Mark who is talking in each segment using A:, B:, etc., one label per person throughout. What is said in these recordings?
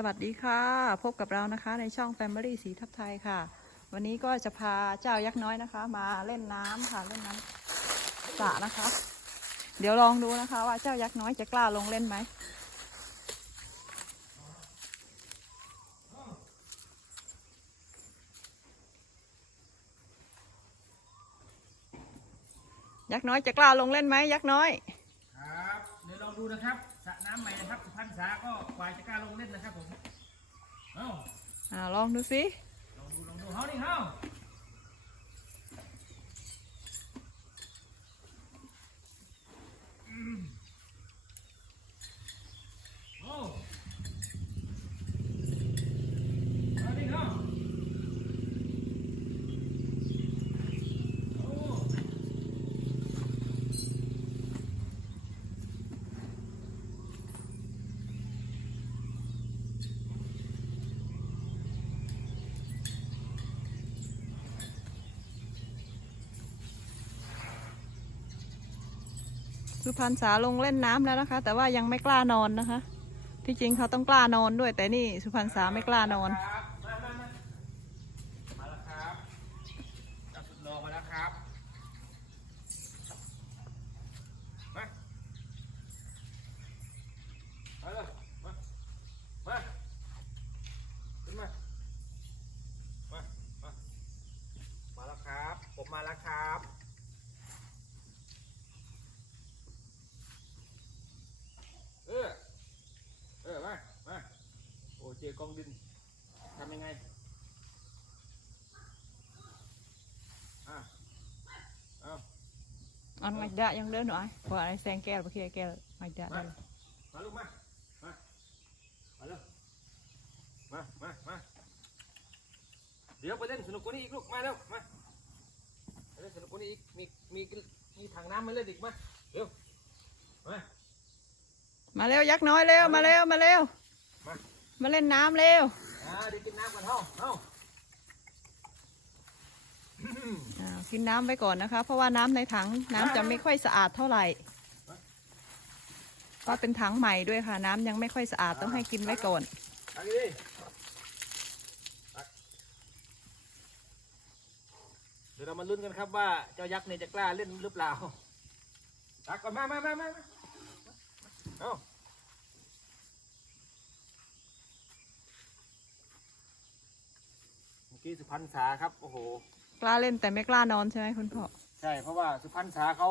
A: สวัสดีค่ะ พบกับเรานะคะในช่อง Family สีทับไทยค่ะ วันนี้ก็จะพาเจ้ายักษ์น้อยนะคะ มาเล่นน้ำค่ะเล่นน้ำสระนะคะ เดี๋ยวลองดูนะคะ ว่าเจ้ายักษ์น้อยจะกล้าลงเล่นไหมยักษ์น้อยจะกล้าลงเล่นไหมยักษ์น้อย
B: ครับ เดี๋ยวลองดูนะครับ น้ำใหม่นะครับสุพรรณษาก็ควายจะกล้าลงเล่นนะครับผม เอ้า
A: อ่าลองดูสิ
B: ลองดูลองดูเฮานี่เฮาอืมโอ้เฮานี่เฮาโอ้
A: สุพรรณษาลงเล่นน้ำแล้วนะคะ แต่ว่ายังไม่กล้านอนนะคะ ที่จริงเขาต้องกล้านอนด้วย แต่นี่สุพรรณษาไม่กล้านอน
B: ครับมามามามาแล้วครับจับสุดรอมาแล้วครับ มา มาเลยมา มา ขึ้นมา มา มา มาแล้วครับ ผมมาแล้วครับ เออ เออ มา มา โอ้เจอ กองดินทำยังไง อะเอา
A: อันไม่ได้ยังเดินหน่อยเพราะไอ้แซงแก้วไปเคลียร์แก้วไม่ได้
B: มา
A: ได้
B: มาลูกมา มา มาเร็วมา มา มา เดี๋ยวไปเล่นสนุกกว่านี้อีกลูก มาเร็วมาไปเล่นสนุกกว่านี้อีก มี มี มีถังน้ำมาเล่นอีกมาเร็ว มา
A: มาเร็วยักษ์น้อยเร็ว มาเร็ว มาเร็ว
B: มา
A: มาเล่นน้ำเร็ว
B: อ่าเดี๋ยวกินน้ำกันเท่าเท่า
A: อ่ากินน้ำไปก่อนนะคะ เพราะว่าน้ำในถังน้ำจะไม่ค่อยสะอาดเท่าไหร่ก็เป็นถังใหม่ด้วยค่ะ น้ำยังไม่ค่อยสะอาดต้องให้กินไว้ก่อน
B: ตักดิตักเดี๋ยวเรามาลุ้นกันครับว่าเจ้ายักษ์เนี่ยจะกล้าเล่นหรือเปล่า ตักก่อนมามามามามาเอาเมื่ อกี้สุพรรณษาครับโอ้โห
A: กล้าเล่นแต่ไม่กล้านอนใช่ไหมคุณพ่อ
B: ใช่เพราะว่าสุพรรณษาเขา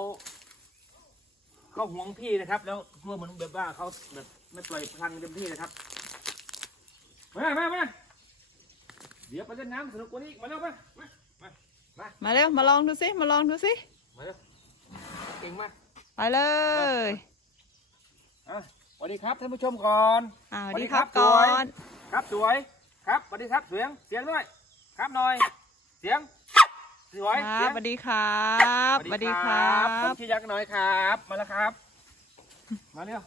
B: เขาหวงที่นะครับ แล้วเพื่อเหมือนแบบว่าเขาแบบไม่ปล่อยพลังเต็มที่นะครับมามามาเดี๋ยวไปเล่นน้ำสนุกกว่านี้อีกมาเร็วมามามามา
A: มาเร็วมาลองดูสิมาลองดูสิ
B: มาเร็วเก่งมาก
A: ไปเลย
B: อะสวัสดีครับท่านผู้ชมก่อน
A: อ่าส
B: สวั
A: วัส
B: สดี
A: ดี
B: ค
A: ค
B: รั
A: รั
B: บบส
A: ก่
B: วย
A: อน
B: ครับสวย ครับสวัสดีครับเสียงเสียงด้วย ครับหน่อย เสียงสวย
A: ค
B: เสี
A: รั
B: ย
A: บ
B: ง
A: สวัสดีครับสวัสดีครับ
B: ผมชื่อยักษ์น้อยครับ มาแล้วครับ มาเร็ว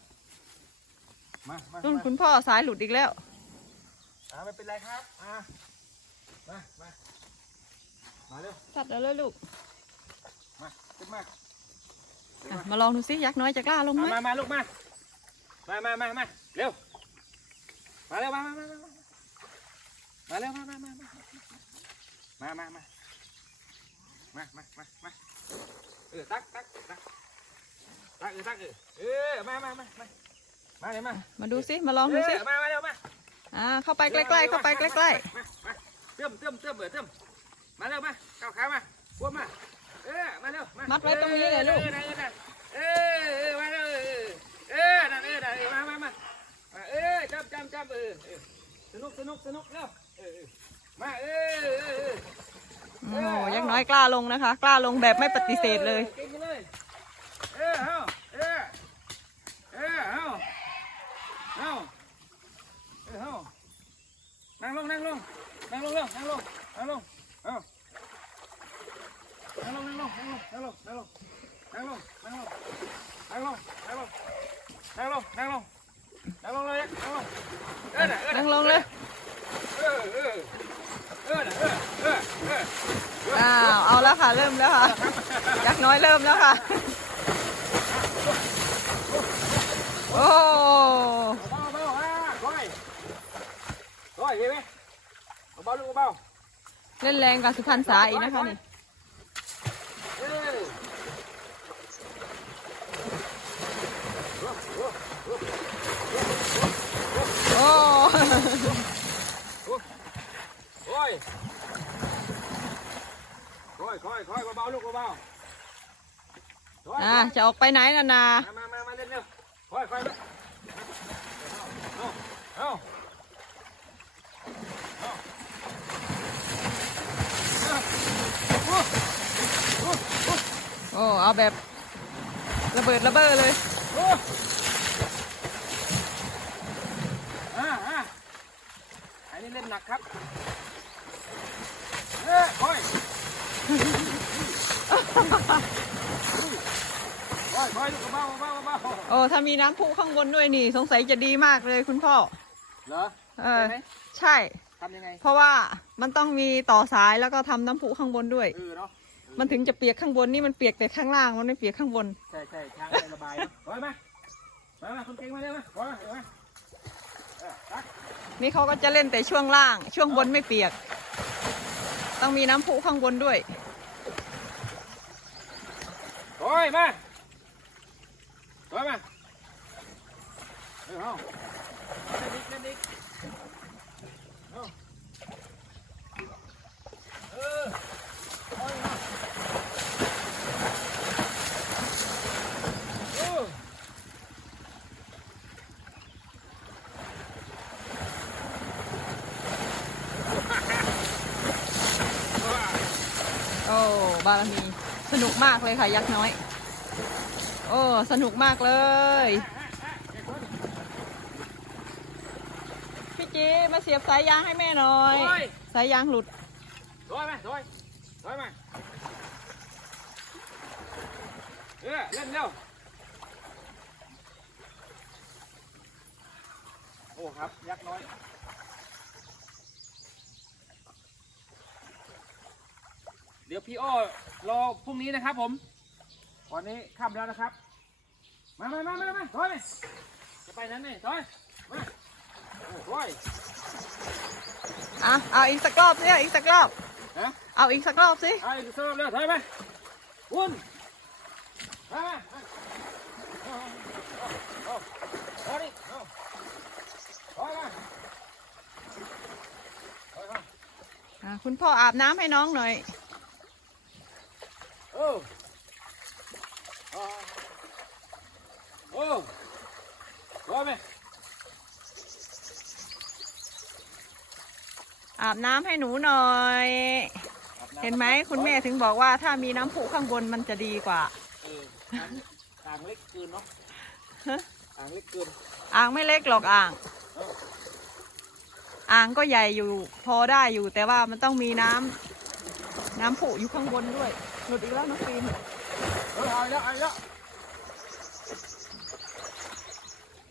B: มามา
A: นุ่น
B: มา
A: คุณพ่อสายหลุดอีกแล้ว
B: อ่าไม่เป็นไรครับอ่ามามามาเร็ว
A: ตัดแล้วเลยลูก
B: มาขึ้นมาขึ้น
A: อะ
B: มา
A: มาลองดูสิยักษ์น้อยจะกล้าลงไหม
B: มามามาลูกมา มามามามาเร็ว มาเร็ว มามามามามาเร็ว มามามามามา มามามามามามาเออตักตักตักตักเออตักเออเออมามามามามาเลยมา
A: มาดูสิมาลองดูสิ
B: เออมามาเร็วมา
A: อ่าเข้าไปใกล้ๆเข้าไปใกล้
B: มามาเติมเติมเติมเออเติมมาเร็วมาก้าวขามาพวกมาเออมาเร็วมา
A: ๆมัดไว้ตรงนี้เลยลูก
B: เออเออเออมาเร็วเออเออนั่นเออนั่นเออมามามามาเออจำจำจำเออเออสนุกสนุกสนุกเร็วเออเออ มาเออเออเออ
A: โอ้โหยักษ์น้อยกล้าลงนะคะ กล้าลงแบบไม่ปฏิเสธเลย
B: เก่งกันเลย
A: แล้วค่ะ เริ่มแล้วค่ะ ยักษ์น้อยเริ่มแล้วค่ะ โอ้
B: เบาเบาอะค่อยอยเห็นไหมเบาลูกเบา
A: เล่นแรงกับสุพรรณสาอีกนะคะนี่
B: ๆเออ
A: โอ้
B: โอ้ยค่อยค่อยค่อยเบาๆลูกเบาๆค่อย
A: อะ จะออกไปไหนน่ะนา
B: มามามามาเล่นเร็วค่อยค่อยมาเอาเอา
A: โอ้เอาแบบระเบิดระเบ้อเลย
B: โอ้อ่าอ่าอันนี้เล่นหนักครับเอ้ย
A: โอ้ถ้ามีน้ำพุข้างบนด้วยนี่ สงสัยจะดีมากเลยคุณพ่อ
B: เหรอ
A: เออ
B: ใช่ไหม
A: ใช่
B: ทำยังไง
A: เพราะว่ามันต้องมีต่อสายแล้วก็ทำน้ำพุข้างบนด้วย
B: เออเนาะ
A: มันถึงจะเปียกข้างบนนี่มันเปียกแต่ข้างล่างมันไม่เปียกข้างบน
B: ใช่ใช่ช้างไประบายเนอะถอยมามามาคุณเก่งมาเร็วมาถอยมาเร็วมาเออตัก
A: นี่เขาก็จะเล่นแต่ช่วงล่าง ช่วงบนไม่เปียก ต้องมีน้ำพุข้างบนด้วย
B: ถอยมา ถอยมาเออเอาเล่นอีกเล่นอีกเอาเออถอยมาเออ
A: โอ้ บารมี สนุกมากเลยค่ะ ยักษ์น้อย โอ้ สนุกมากเลย พี่จีมาเสียบสายยางให้แม่หน่อยสายยางหลุด
B: ถอยมาถอยถอยมาเออเล่นเร็วโอ้ครับ ยักษ์น้อย เดี๋ยวพี่อ้อรอพรุ่งนี้นะครับผม วันนี้ค่ำแล้วนะครับ มามามามามาถอยไปจะไปนั้นนี่ถอยมาเออถอย
A: อะเอาอีกสักรอบสิอีกสักรอบ
B: ฮะ
A: เอาอีกสักรอบสิ
B: ไอ้เสิร์ฟเร็วถอยไปวุ่นมามามาเอาเอาเอาเอาดิเอาถอยมาถอยมา
A: อะคุณพ่ออาบน้ำให้น้องหน่อย
B: โอ้เอา โอ้ถอยไป
A: อาบน้ำให้หนูหน่อย
B: อาบน้ำ
A: เห็นไหมคุณแม่ถึงบอกว่าถ้ามีน้ำพุข้างบนมันจะดีกว่า
B: เอออ่างอ่างเล็กเกินเนาะ
A: ฮะ
B: อ่างเล็กเกิน
A: อ่างไม่เล็กหรอกอ่าง
B: เอ้า
A: อ่างก็ใหญ่อยู่พอได้อยู่แต่ว่ามันต้องมีน้ำน้ำผุอยู่ข้างบนด้วยหลุดอีกแล้วน้องฟิล์ม
B: เอาอีกแล้วเอาอีกแล้ว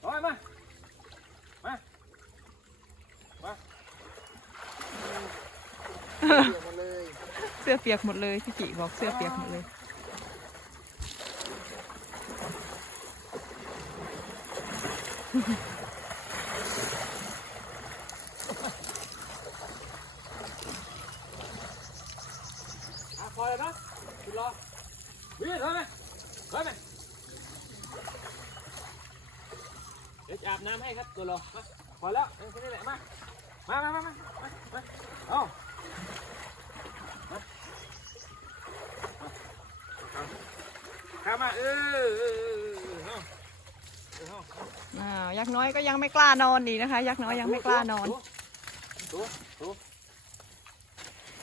B: ถอยมา มา มา
A: เสื้อเปียกหมดเลยพี่จิบอกเสื้อเปียกหมดเลย
B: อะพอแล้วนะคุณรอ วิ่งถอยไปถอยไปเดี๋ยวอาบน้ำให้ครับตัวเราพอแล้วแค่นี้แหละมา มามามามามาเอาข้ามาเอออ้า
A: วยักษ์น้อยก็ยังไม่กล้านอนอีนะคะ ยักษ์น้อยยังไม่กล้านอน
B: ตัวตัว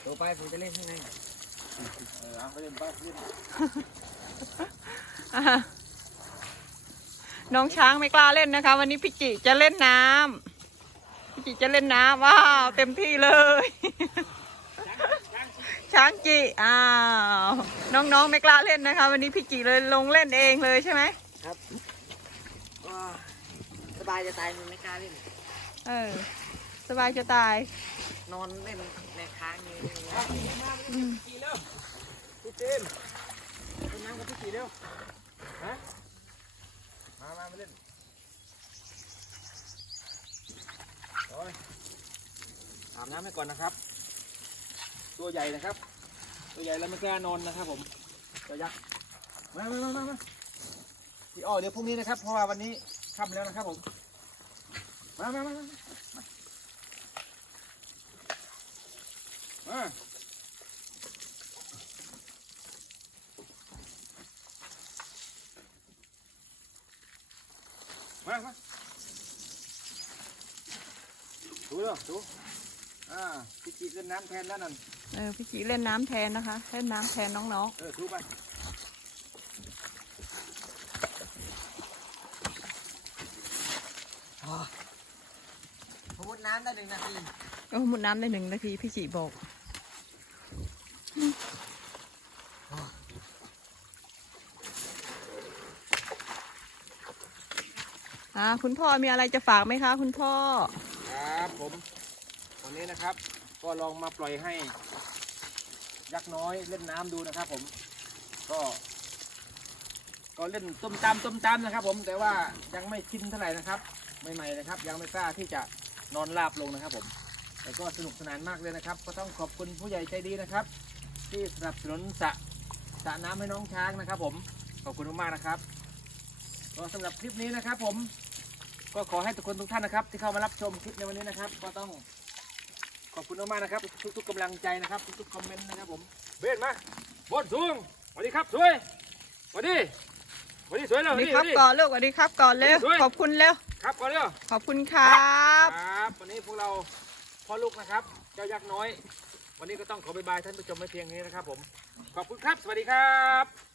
B: ตัวไปผมจะเล่นข้างใน เออเอาไปเล่นไปเล่น
A: อ่าน้องช้างไม่กล้าเล่นนะคะ วันนี้พี่จิจะเล่นน้ำพี่จิจะเล่นน้ำว้าวเต็มที่เลย
B: ช้างช้าง
A: ช้างจิอ้าวน้องๆไม่กล้าเล่นนะคะ วันนี้พี่จิเลยลงเล่นเองเลยใช่ไหม
C: ว้าสบายจะตายมันไม่กล้าเล่น
A: เออสบายจะตาย
C: นอนเล่นในค้างนี้
B: มาพี่มาพี่จีเร็วพี่เจมไปนั่งกับพี่จีเร็วฮะมามามาเล่นโอ้ยอาบน้ำให้ก่อนนะครับ ตัวใหญ่นะครับ ตัวใหญ่แล้วไม่กล้านอนนะครับ ผมตัวยักษ์มามามามามาพี่อ้อเดี๋ยวพรุ่งนี้นะครับ เพราะว่าวันนี้ค่ำแล้วนะครับผม มามามา มามามามาดูเด้อดูอ่าพี่จีเล่นน้ำแทนแล้วนั่น
A: เออพี่จีเล่นน้ำแทนนะคะ เล่นน้ำแทนน้อง
B: เออดูไป
C: พูดน้ำได้หนึ่งนาที
A: ๆก็มุดน้ำได้หนึ่งนาทีพี่จีบอกอ่าคุณพ่อมีอะไรจะฝากไหมคะ คุณพ่อ
B: ครับผมวันนี้นะครับ ก็ลองมาปล่อยให้ ยักษ์น้อยเล่นน้ำดูนะครับ ผม ก็ ก็เล่นต้มตำต้มตำนะครับ ผม แต่ว่ายังไม่ชินเท่าไหร่นะครับใหม่ๆนะครับ ยังไม่กล้าที่จะนอนราบลงนะครับผม แต่ก็สนุกสนานมากเลยนะครับ ก็ต้องขอบคุณผู้ใหญ่ใจดีนะครับ ที่สนับสนุนสระสระน้ำให้น้องช้างนะครับผมขอบคุณมากๆนะครับก็สำหรับคลิปนี้นะครับ ผมก็ขอให้ทุกคนทุกท่านนะครับ ที่เข้ามารับชมคลิปในวันนี้นะครับ ก็ต้องขอบคุณมากๆนะครับ ทุกๆกำลังใจนะครับ ทุกๆคอมเมนต์นะครับผมเบนมาบนสูงสวัสดีครับสวยสวัสดีสวัสดีสวย
A: ส
B: แล้ว
A: วัสดีครับก่อนลูกสวัสดีครับก่อนเร็ว
B: สวย
A: ขอบคุณเร็ว
B: ครับก่อนเร็ว
A: ขอบคุณครับ
B: ครับ วันนี้พวกเรา พ่อลูกนะครับ เจ้ายักษ์น้อย วันนี้ก็ต้องขอบายบายท่านผู้ชมไว้เพียงนี้นะครับผม ขอบคุณครับ สวัสดีครับ